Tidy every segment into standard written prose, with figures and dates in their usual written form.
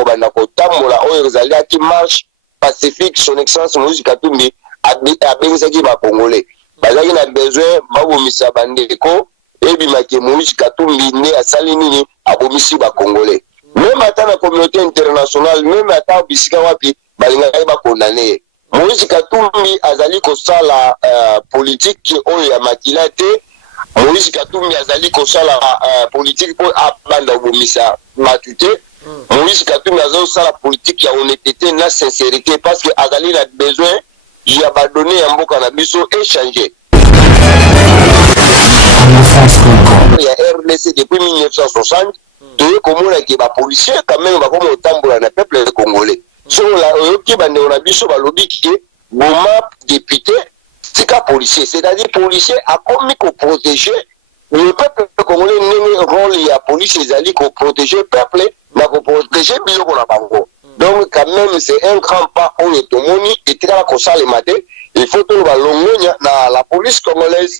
bakobanda kotambola oyo ezalaki marche pacifique. Son excellence Moïse Katumbi abengisaki bakongolais bazalaki na besoin babomisa bandeko ebimaki Moïse Katumbi nde asali nini abomisi bakongolais. Même ata na communauté internationale, même ata bisika wapi balingaki bakondane Moïse Katumbi azali kosala politique oyo ya makila te. Moïse Katumbi azali kosala politique pour abanda obomisa batu te. Moïse Katumbi azali kosala politique ya honnêteté na sincérité parce que azali na besoin ya badonné ya mboka na biso échanger. Ya RDC depuis 1960 toye komona ke ba policier quand même bakoma otambola na peuple congolais. So la oyoki bande on a biso balobi ke boma député tika policier, c'est-à-dire policier a commis pour protéger le peuple congolais. Nene rôle ya police ezali ko protéger peuple na ko protéger biloko na bango. Donc quand même c'est un grand pas oyo tomoni etika ko sala matin. Il faut que balongonya na la police congolaise.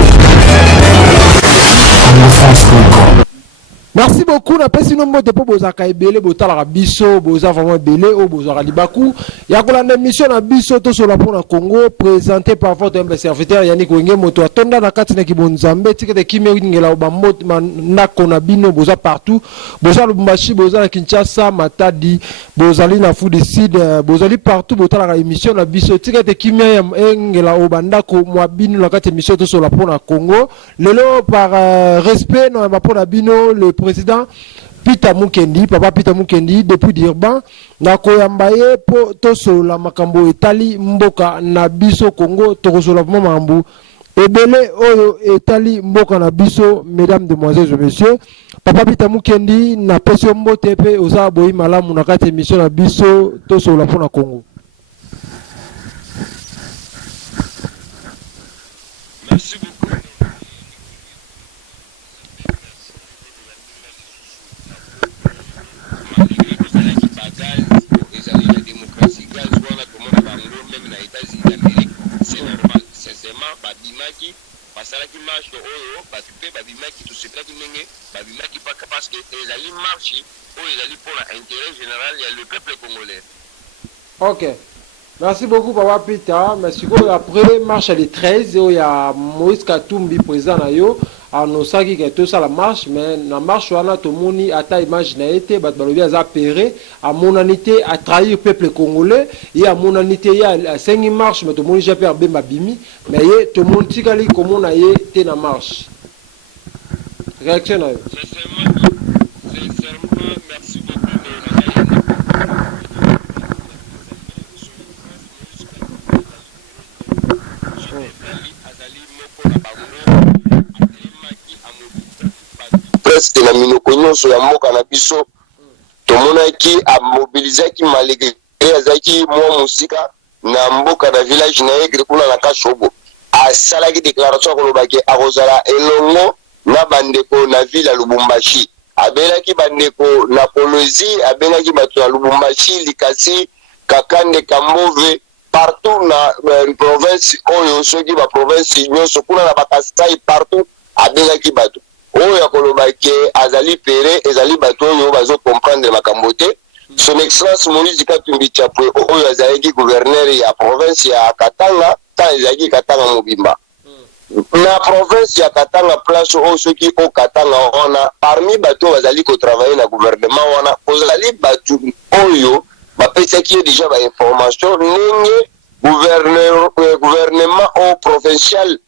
Merci beaucoup. Na pesi nombo de po bozaka ebele botala biso boza vraiment ebele o bozaka libaku ya kolanda mission na biso to sur la pona Congo présenté par votre humble serviteur Yannick Wenge moto atonda na kati na kibonzambe tikete kimeri ngela obambo ndako na bino boza partout boza Lubumbashi boza na Kinshasa Matadi bozali na Fudicid bozali partout botala ka émission na biso tikete kimeri ngela obandako mwa bino na kati mission to sur la pona Congo lelo par respect na pona bino le président Peter Mukendi, papa Peter Mukendi depuis Durban na koyambaye po toso la makambo etali mboka na biso Congo tokosola mambo ebele oyo etali mboka na biso. Mesdames, demoiselles et messieurs, papa Peter Mukendi na pesio mbote pe oza boyi malamu na kati émission na biso toso la pona Congo. Merci beaucoup. Babimaki basalaki marche oyo batupe babimaki tosepelaki ndenge babimaki paka parce que ezali marche oyo ezali pour l'intérêt général ya le peuple congolais. Ok, merci beaucoup papa Peter. Merci beaucoup. Après marche les 13 il y a Moïse Katumbi président na yo anosaki que tout ça la marche mais na marche wana tomoni ata image na été bat balobi aza péré à monanité à trahir peuple congolais et à monanité ya 5 marche mais tomoni j'ai perdu ma bimi mais tout le monde tikali comment na yé té na marche réaction na yo. Sincèrement merci beaucoup presque na minoko nyonso ya mboka na biso tomonaki amobilizaki malgré azaki mwa musika na mboka na village na Egre kuna na Kashobo asalaki déclaration kolobaki akozala elongo na bandeko na ville ya Lubumbashi abelaki bandeko na Polozi abelaki bato ya Lubumbashi Likasi Kakande Kambove partout na province oyo soki ba province nyonso kuna na Bakasai partout abelaki bato oyo akolobaki azali pere ezali bato oyo bazo comprendre makambo te. Son excellence Moïse Katumbi Chapwe oyo azalaki gouverneur ya province ya Katanga ta ezalaki Katanga Mobimba na province ya Katanga place oyo soki o Katanga wana parmi bato bazali ko travailler na gouvernement wana ozali bato oyo bapesaki déjà ba information ndenge gouvernement au provincial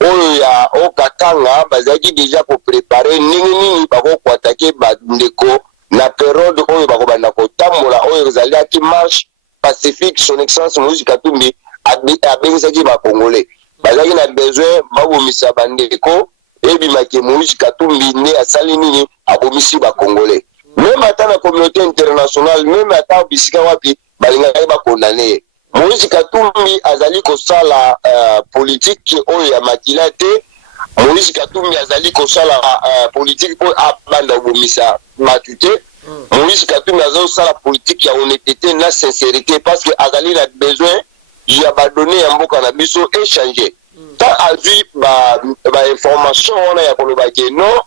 oyo ya o Katanga bazaki déjà ko préparer nini bako ko attaquer bandeko na période oyo bako banda ko tambola oyo ezalaki marche pacifique. Son excellence Moïse Katumbi abengisaki ba congolais bazaki na besoin babomisa bandeko ebimaki Moïse Katumbi nde asali nini abomisi ba congolais. Même ata na communauté internationale même ata bisika wapi balingaki ba condamner Moïse Katumbi azali kosala politique oyo ya makila te. Moïse Katumbi azali kosala politique pour abanda obomisa batu te. Moïse Katumbi azali kosala politique ya honnêteté na sincérité parce que azali na besoin ya badonné ya mboka na biso échanger ta azui ba information wana ya kolobaki non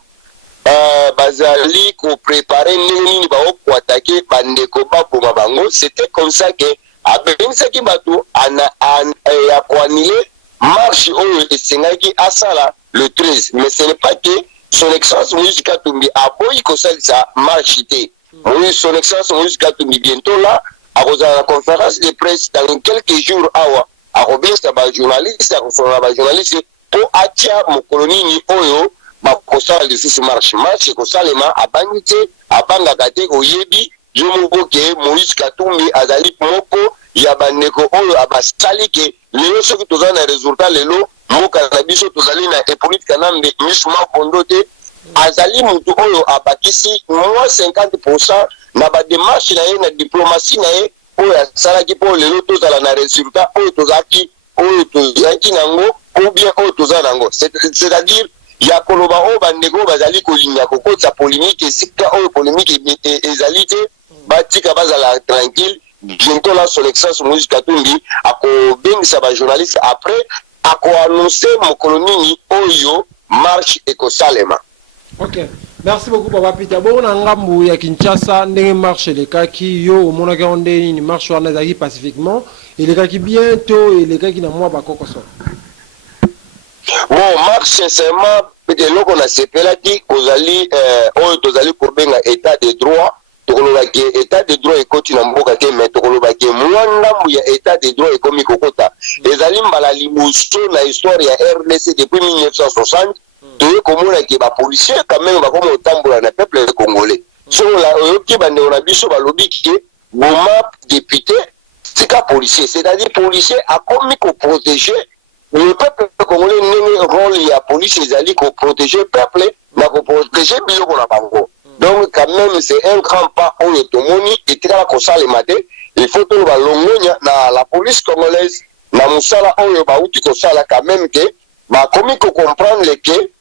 bazali ko préparer nini ba ko attaquer bandeko baboma bango. C'était comme ça que abengisaki bato ya ko annuler marche oyo esengaki asala le 13. Mais ce n'est pas que son excellence Moïse Katumbi a boyi ko salisa marche té. Oui, son excellence Moïse Katumbi bientôt là à la conférence de presse dans quelques jours awa a robinsa ba journaliste a kofona ba journaliste pour atia mokolonini oyo bakosala lisusu marche kosalema abangi te abangaka te oyebi yo moko ke Moïse Katumbi azali moko ya bandeko oyo abasali ke lelo soki toza na résultat lelo mboka na biso tozali na epolitika nambe misuma pondo te azali mutu oyo abakisi moins 50% na bademarshe na ye na diplomatie na ye oyo asalaki mpo lelo tozala na résultat oyo tozalaki nango ou bien oyo toza nango. C'est-à-dire ya koloba oyo bandeko bazali kolinga kokotisa polémique esika oyo polémique ezali te batika bazala tranquille. Bientôt là son excellence Moïse Katumbi akobengisa ba journaliste après akoannonce mokolo nini oyo marche ekosalema. Ok, merci beaucoup Papa Peter. Bon, on a ngambu ya Kinshasa ndenge marche les kaki yo au mona ka onde ni marche wana zaki pacifiquement et les kaki bientôt et les kaki na moi ba kokoso. Bon, marche sincèrement peut-être loko na sepelaki ozali oyo tozali kobenga état de droit. Tokolobaki état de droit ekoti na mboka te mais tokolobaki mwangambu ya état de droit ekomi kokota ezali mbala liboso na histoire ya RDC depuis 1960 toye komona ke ba policier quand même bakoma otambola na peuple congolais so la oyoki bandeko na biso balobi ke boma député tika policier, c'est-à-dire policier akomi ko protéger le peuple congolais. Ndenge rôle ya police ezali ko protéger peuple na ko protéger biloko na bango. Donc quand même c'est un grand pas où le tomoni et tira ko sale maté, il faut que ba longonya na la police congolaise na musala oyo ba uti ko sala quand même que ba komi ko comprendre que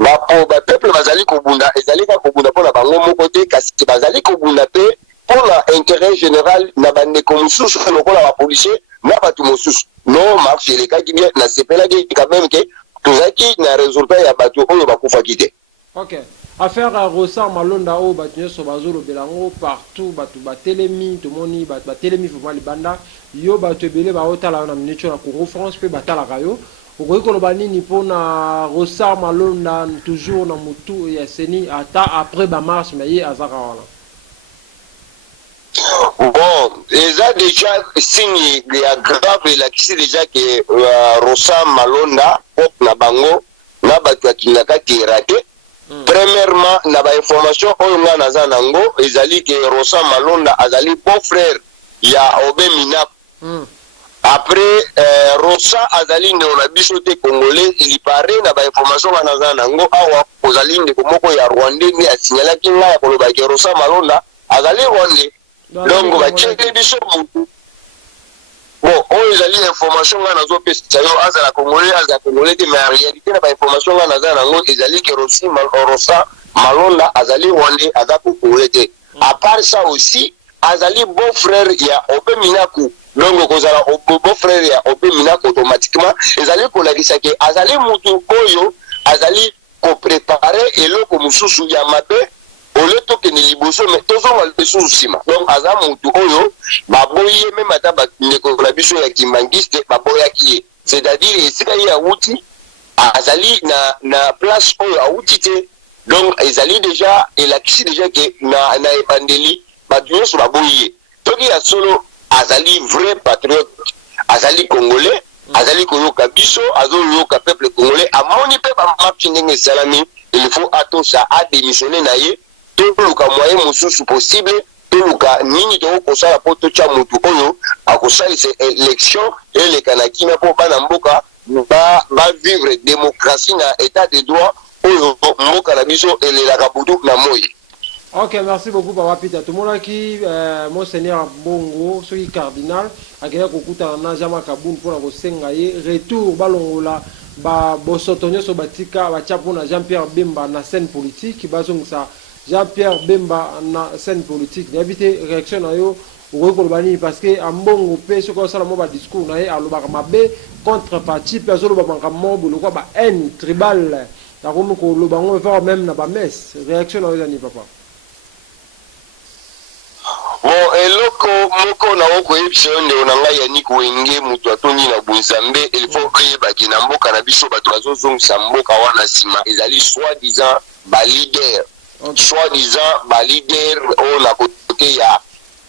ba peuple bazali ko bunda ezali ka ko bunda pona bango moko te kasi bazali ko bunda pe pour l'intérêt général na bande ko mususu lokola ba policier na batu mususu non marche les cas qui bien na sepela quand même que tozaki na résultat ya batu oyo bakufa kite. OK. Affaire à Rosa Malonda o batunyo so bazolo belango partout batu batelemi to moni batelemi fo mali banda yo batu belé ba otala na minute na Congo France pe batala kayo okoki koloba nini pona Rosa Malonda toujours na mutu ya seni ata après ba marche mais ye azaka wana. Bon, déjà signe ya grave la kisi déjà que Rosa Malonda pop na bango na batu akingaka ki raté. Premièrement, na ba information oyo nga naza nango ezali ke Rosa Malonda azali bon frère ya Obé Minap. Après Rosa azali ndeko na biso te congolais, il paraît na ba information nga naza nango awa ozali ndeko moko ya Rwandais ni asignalaki nga ya koloba ke Rosa Malonda azali Rwandais. Donc ba tcheke biso mutu. Bon, on ezali information nga nazo pesa yo azala congolais te mais en réalité na ba information nga naza nango ezali ke Rosa Malonda azali Rwandais azako congolais te. À part ça aussi azali beau frère ya Obé Minaku. Donc kozala beau frère ya Obé Minaku automatiquement ezali kolakisa ke azali mutu oyo azali ko préparer eloko mususu ya mabe ole toke ni liboso mais tozo wal besu sima. Donc aza mutu oyo baboye même ata ndeko la biso ya kimangiste baboya ki, c'est-à-dire esika ya wuti azali na place oyo awuti te. Donc ezali déjà elakisi déjà que na ebandeli batu nyonso baboye toki ya solo azali vrai patriote, azali congolais, azali koyoka biso, azoyoka peuple congolais, amoni pe ba marche ndenge salami, il faut atosa a démissionner na ye toluka moyen mususu possible toluka nini to kosala po tocha mutu oyo akosalisa élection elekanaki na po bana mboka ba vivre démocratie na état de droit oyo mboka na biso elelaka butu na moi. Ok, merci beaucoup Papa Peter. Tout le monde qui Monseigneur Bongo, celui cardinal, a gagné kokuta na Jama Kaboun pour la Kosengaye, retour balongola ba bosotonyo so batika ba chapo na Jean-Pierre Bemba na scène politique, bazong sa Jean-Pierre Bemba na scène politique. D'habiter réaction na yo Bani parce que en Bongo pe ce qu'on sala mo ba discours na ye aloba mabe contrepartie personne ba banka mo bolo ba haine tribal ya komi koloba ngo faire même na ba messe réaction na eza ni papa. Bon, eloko moko na oko yebisa nde onanga Yannick Wenge mutu atoni na Bunzambe il faut oyeba ki na mboka na biso bato bazozongisa mboka wana sima ezali soi-disant ba leader soi-disant ba leader o na côté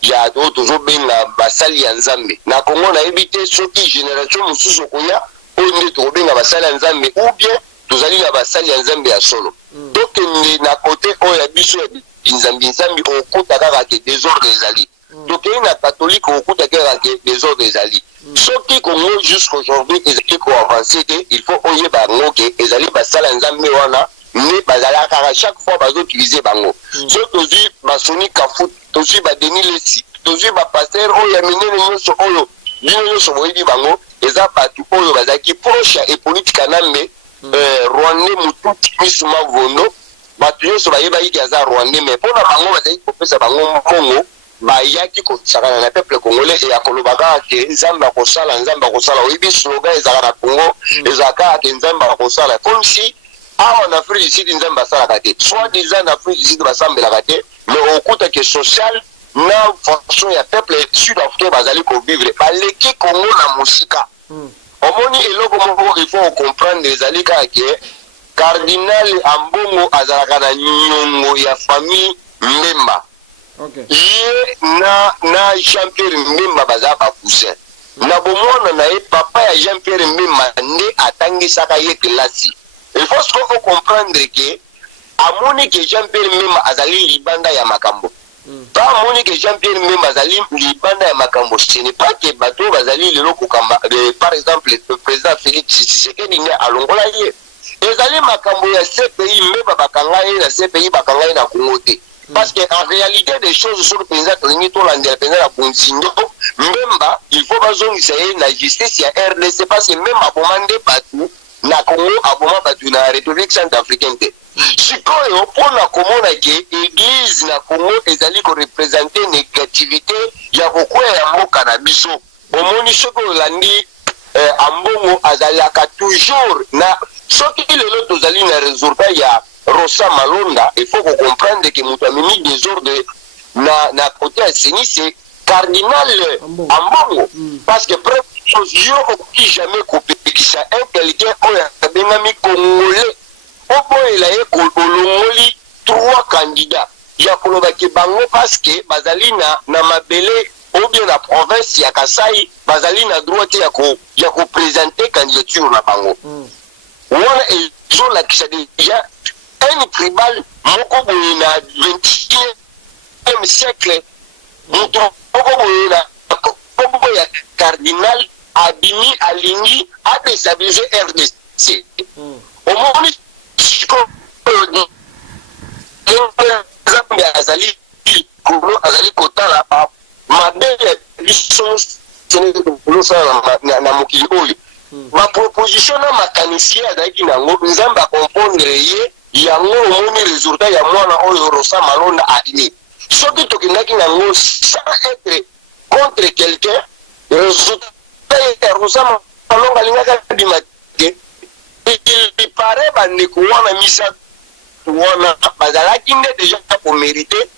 ya to tozobenga basali ya Nzambe na Kongo na yebi te soki génération mosusu okoya oyo nde tokobenga basali ya Nzambe ou bien tozali na basali ya Nzambe ya solo tokende na côté oyo ya biso ya Nzambi okuta kaka ke désordre ezali tokei na catholique okuta kaka ke désordre ezali soki Congo jusqu'aujourd'hui ezali ko avancer te il faut oyeba bango ke ezali basala Nzambe wana ne bazala kaka chaque fois bazoutiliser bango so tozwi basoni kafu tozwi badeni lesi tozwi bapasteur oyo ya minene nyonso oyo bino nyonso boyebi bango eza bato oyo bazalaki proche ya epolitika nambe Rwandais Mututu Misuma Vondo bato nyonso bayebaki ke aza Rwandais mais mpona bango bazalaki kopesa bango mbongo bayaki kosakana na peuple congolais eya koloba kaka ke Nzambe akosala oyebi slogan ezalaka na Congo ezalaka kaka ke Nzambe akosala comme si awa na Afrique du Sud Nzambe asalaka te soi-disant na Afrique du Sud basambelaka te mais okuta ke social na façon ya peuple sud-africain bazali kovivre baleki Congo na mosika omoni eloko moko il faut comprendre ezali kaka ke Cardinal Ambongo azalaka na nyongo ya famille Mbemba ye na Jean-Pierre Mbemba baza ba cousin na bomona na ye papa ya Jean-Pierre Mbemba nde atangisaka ye kelasi il faut comprendre que amoni que Jean-Pierre Mbemba azali libanda ya makambo pas amoni que Jean-Pierre Mbemba azali libanda ya makambo ce n'est pas que bato bazali lelo kokamba par exemple le président Félix Tshisekedi nde alongola ye ezali makambo ya CPI Mbemba bakanga ye na CPI bakanga ye na Congo te parce que en réalité des choses sur le penza tolingi tolandela penza na Kunzindo Mbemba il faut bazongisa ye na justice ya RDC parce que même abomande batu na Congo aboma batu na République Centrafricaine te sikoyo mpona komona ke église na Congo ezali korepresente négativité ya kokwea ya mboka na biso omoni soki olandi Ambongo azalaka toujours na soki lelo tozali na résultat ya Rosa Malonda il faut comprendre que mutu amemi désordre na côté ya seni c'est Cardinal Ambongo parce que preuve yo okoki jamais kopekisa un quelqu'un oyo abengami congolais oboyela ye kolongoli 3 candidats ya kolobaki bango parce que bazali na mabele ou bien la province ya Kasai bazali na droit ya koprésenter candidature na bango wana ezolakisa déjà un tribal moko boye na 21e siècle moto moko boye na kombo ya cardinal abimi alingi adestabiliser RDC omoni azali kotala mabe biso na mokili oyo baproposition na makanisi azalaki nango Nzambe akompondre ye yango omoni résultat ya mwana oyo Rosa Malonda alini soki tokendaki nango sans être contre quelqu'un résultat ya Rosa Malonda alingaka bima te il paraît bandeko wana misatu wana bazalaki nde déjà komérite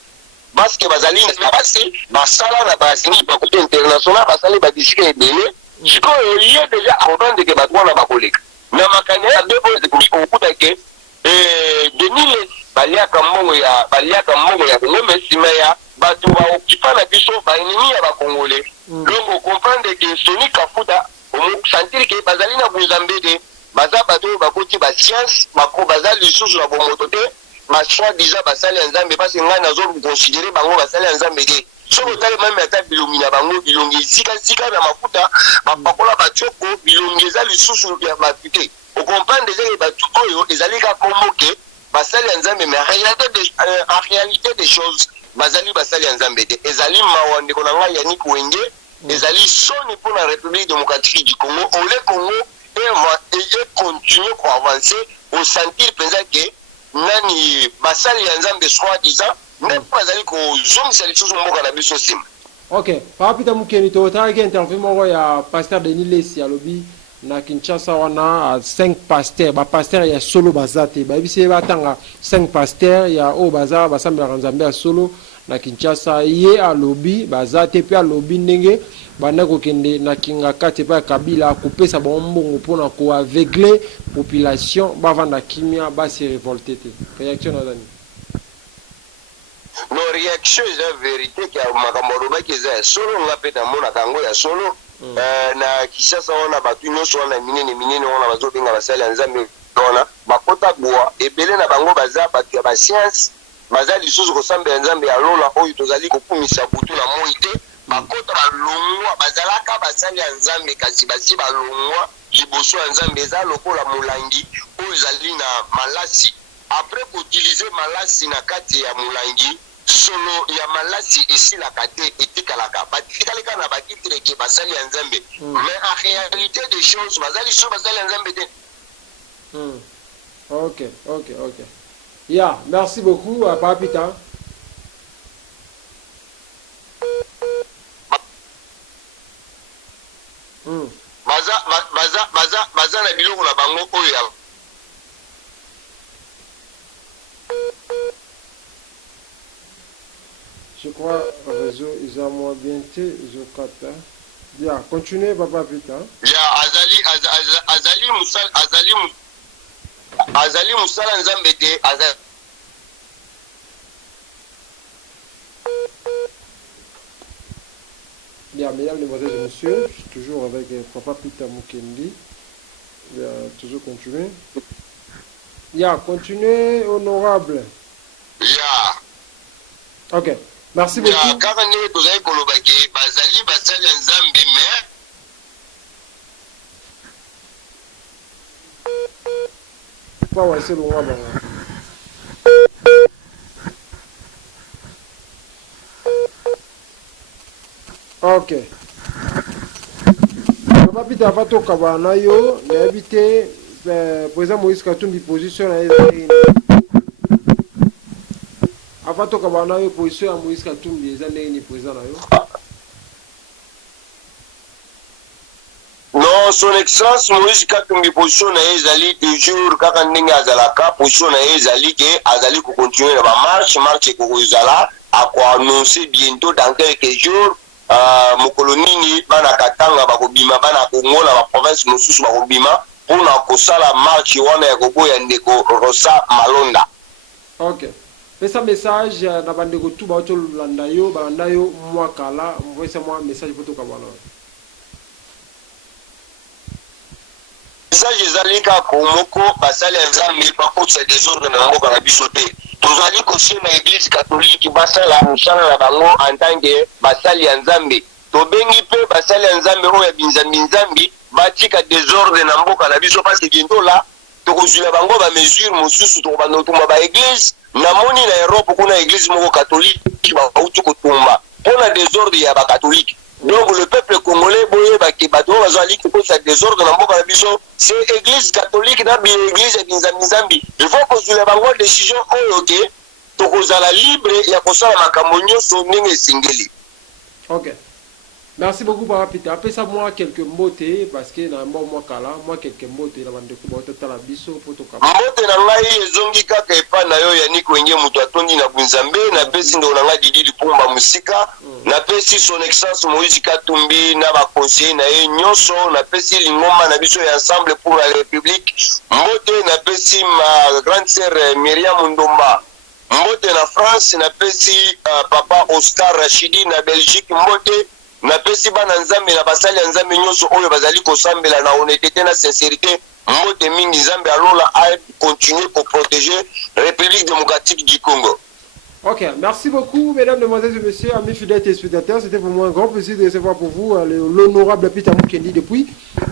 parce que bazali na basi basala na basini bakote international basali badisika ebele sikoyo ye déjà comprendre que bato wana bakoleka na makanya ya bebo okuta ke Denis baliaka mbongo ya Congo mais sima ya bato baokipa na biso baennemi ya bakongolais donc comprendre que Soni Kafuta omosentir ke bazali na Bunzambe te baza bato bakoti bascience bako baza lisusu na bomoto te basoi-disant basali ya Nzambe parce que ngai nazoconsidere bango basali ya Nzambe te soki otali meme ata bilongi na bango bilongi esika na mafuta bapakola batioko bilongi eza lisusu ya bato te okomprendre déjà ke bato oyo ezali ka kombo ke basali ya Nzambe mais en réalité des choses bazali basali ya Nzambe te ezali mawa ndeko na ngai Yannick Wenge ezali soni mpona République démocratique du Congo ole Congo et continuer pour avancer au sentir penza ke nani basali ya Nzambe soi-disant même bazali kozongisa lisusu mboka na biso nsima. Ok, papita mukeni totalaki interview moko ya pasteur Denis Lesi alobi na Kinshasa wana 5 pasteurs ba pasteur ya solo bazate ba bisi batanga 5 pasteurs ya o baza basambela nzambe ya solo na Kinshasa ye alobi bazate pe alobi ndenge bana kokende na kinga kati pa Kabila kopesa bombongo mpona ko aveugler population bavanda kimia ba se révolter te réaction na dani no réaction eza vérité ki makambo alobaki eza solo nga mpe namonaka yango ya solo na Kinshasa wana bato nyonso wana minene wana bazobenga basali ya nzambe wana bakota bwa ebele na bango baza bato ya basiance baza lisusu kosambela nzambe ya lola oyo tozali kokumisa butu na moi te bakota balongwa bazalaka basali ya nzambe kasi basi balongwa liboso ya nzambe eza lokola molangi oyo ezali na malasi apres koutilize malasi na kati ya molangi solo ya malasi esilaka te etikalaka batikalika na bakitreke basali ya nzambe mais en réalité des choses bazali so basali ya nzambe te. Ok. Yeah, merci beaucoup Papa Peter. baza na biloko na bango oyo ya je crois réseau ils ont moins bien te zokata. Bien, continuez Papa Peter. Ya azali musala nzambe te azali. Bien, mesdames, mesdemoiselles et messieurs, je suis toujours avec Papa Peter Mukendi. Bien, toujours continuer. Bien, continuez, honorable. Ya. Ok, merci beaucoup. Ya, kaka ne tozali kolobaki bazali basali ya nzambe mais pas ouais, c'est bon, bon. Ok. Papa Peter va toka bana yo na habité président Moïse Katumbi position na ezali. Ava toka bana yo position ya Moïse Katumbi ezali ni président na yo. non son excellence Moïse Katumbi position na ezali toujours kaka ndenge azalaka position na ezali ke azali ko continuer na ba marche ko ezala ako annoncer bientôt dans quelques jours mokolo nini bana katanga bakobima bana Kongo na baprovince mosusu bakobima mpona kosala marche wana ya koboya ndeko Rosa Malonda. Ok. Pesa message na bandeko tu ba landa yo banda yo mwa kala mvoisa mwa message poto kabana. Message ezali kaka moko basali ya nzambe bakotisa désordre na mboka na biso te. Tozali kosie na église catholique basala mosala na bango en tant que basali ya nzambe tobengi mpe basali ya nzambe oyo ya binzambi batika désordre na mboka na biso parce que bientôt là tokozwila bango bamesure mosusu tokobanda kotumba baéglise namoni na Europe kuna église moko catholique bauti kotumba mpona désordre ya bacatholike. Donc le peuple congolais boyebaki bato oyo bazwali kokosa désordre na mboka na biso c'est église catholique na église ya binzambi il faut kozwila bango décision oyo ke tokozala libre ya kosala makambo nyonso ndenge esengeli. Ok. Merci beaucoup Papa Peter. Après ça moi quelques mots parce que na moi kala moi quelques mots na bandeko ba totala biso poto ka. Mbote na ngai ezongi kaka epa na yo yani kwenge mutu atondi na bunzambe na pesi ndo na ngai Didi Lipumba musika na pesi son excellence Moïse Katumbi na ba conseiller na ye nyonso na pesi lingomba na biso ya ensemble pour la république mbote na pesi ma grande sœur Myriam Ndomba mbote na France na pesi papa Oscar Rachidi na Belgique mbote na pesi bana nzambe na basali ya nzambe nyonso oyo bazali kosambela na honnêteté na sincérité mbote mingi nzambe alola a continuer ko protéger République démocratique du Congo. Ok, merci beaucoup mesdames, mesdemoiselles et messieurs, amis fidèles téléspectateurs. C'était pour moi un grand plaisir de recevoir pour vous l'honorable Peter Mukendi depuis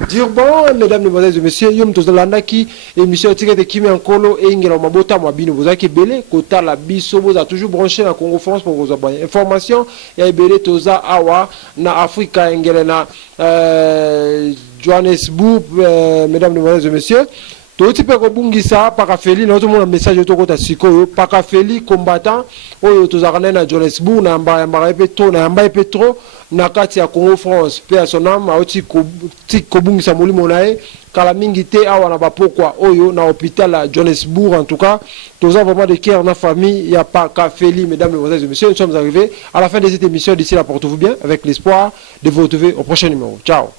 Durban. Mesdames, mesdemoiselles et messieurs, yom tozolanda ki émission tika de Kimi Ankolo et Ingela Mabota Mabino. Vous avez belé kota la biso vous a toujours branché la Congo France pour vos abonnés. Information ya belé toza awa na Afrika Ingela na Johannesburg, mesdames, mesdemoiselles et messieurs. toti pe kobungisa Pakafeli na tout monde message to kota sikoyo Pakafeli combattant oyo tozakana na Johannesburg na mbaya petro na mbaya petro na kati ya Congo France pe son âme aoti kobungisa molimo nae kala mingi te awa na bapokwa oyo na hôpital à Johannesburg. En tout cas tous vraiment de cœur na famille ya Pakafeli. Mesdames, mesdemoiselles et messieurs, nous sommes arrivés à la fin de cette émission. D'ici là, portez-vous bien avec l'espoir de vous retrouver au prochain numéro. Ciao.